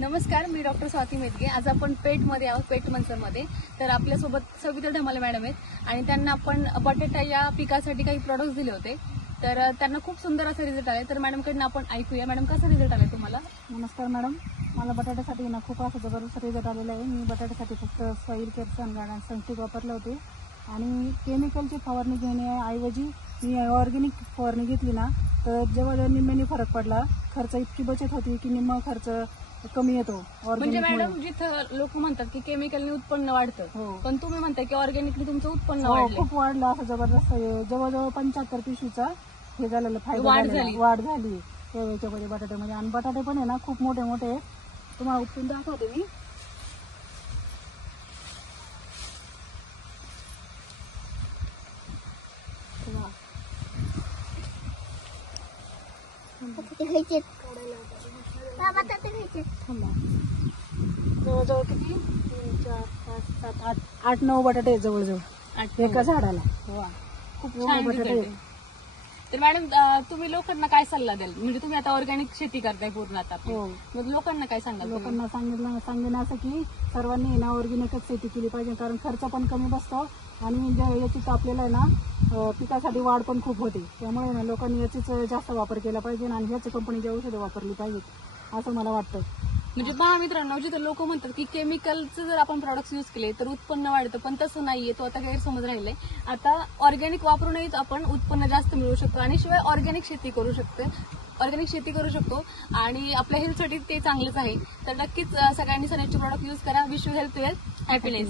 नमस्कार, मी डॉक्टर स्वाती मेदगे. आज आपण पेठमध्ये आहोत, पेठ मनसरमध्ये. तर आपल्यासोबत सविता धमाले मॅडम आहेत आणि त्यांना आपण बटाटा या पिकासाठी काही प्रोडक्ट्स दिले होते. तर त्यांना खूप सुंदर असा रिझल्ट आले. तर मॅडमकडनं आपण ऐकूया. मॅडम, कसा रिझल्ट आला तुम्हाला? नमस्कार मॅडम, मला बटाट्यासाठी ना खूप असा जबरदस्त रिझल्ट आलेला आहे. मी बटाट्यासाठी फक्त सॉईल केअर सनगार्ड सनस्टिक वापरले होते आणि केमिकलची फवारणी घेण्याऐवजी मी ऑर्गॅनिक फवारणी घेतली ना, तर जवळजवळ निम्म्याने फरक पडला. खर्च इतकी बचत होती की निम्मा खर्च कमी येतो. म्हणजे मॅडम, जिथं लोक म्हणतात की केमिकलने उत्पन्न वाढतं, पण तुम्ही म्हणताय की ऑर्गॅनिकली तुमचं उत्पन्न वाढलं. खूप वाढलं, असं जबरदस्त आहे. जवळजवळ 75 पिशवीचा हे झालेलं फायदा वाढ झाली याच्यामध्ये बटाट्यामध्ये. आणि बटाटे पण आहे ना खूप मोठे मोठे आहेत. तुम्हाला उपटून दाखवते मी. जवळजवळ किती 3, 4, 5, 7, 8, 8-9 बटाटे आहेत जवळजवळ एका झाडाला. खूप छान बटाटे आहेत. तर मॅडम, तुम्ही लोकांना काय सल्ला द्याल? म्हणजे तुम्ही आता ऑर्गॅनिक शेती करताय पूर्ण आता, मग लोकांना काय सांगाल? लोकांना सांगणं असं की सर्वांनी ना ऑर्गॅनिकच शेती केली पाहिजे, कारण खर्च पण कमी बसतो आणि याचीच आपल्याला ना पिकासाठी वाढ पण खूप होते. त्यामुळे ना लोकांनी याचीच जास्त वापर केला पाहिजे आणि ह्याच कंपनीची औषधं वापरली पाहिजेत असं मला वाटतं. म्हणजे पहा मित्रांनो, जिथं लोक म्हणतात की केमिकलचं जर आपण प्रोडक्ट्स यूज केले तर उत्पन्न वाढतं, पण तसं नाहीये. तो आता गैरसमज राहिलाय. आता ऑर्गॅनिक वापरूनच आपण उत्पन्न जास्त मिळवू शकतो आणि शिवाय ऑर्गॅनिक शेती करू शकतो आणि आपल्या हेल्थसाठी ते चांगलंच आहे. तर नक्कीच सगळ्यांनी सनेजचे प्रोडक्ट यूज करा. Wish you health, wealth, happiness.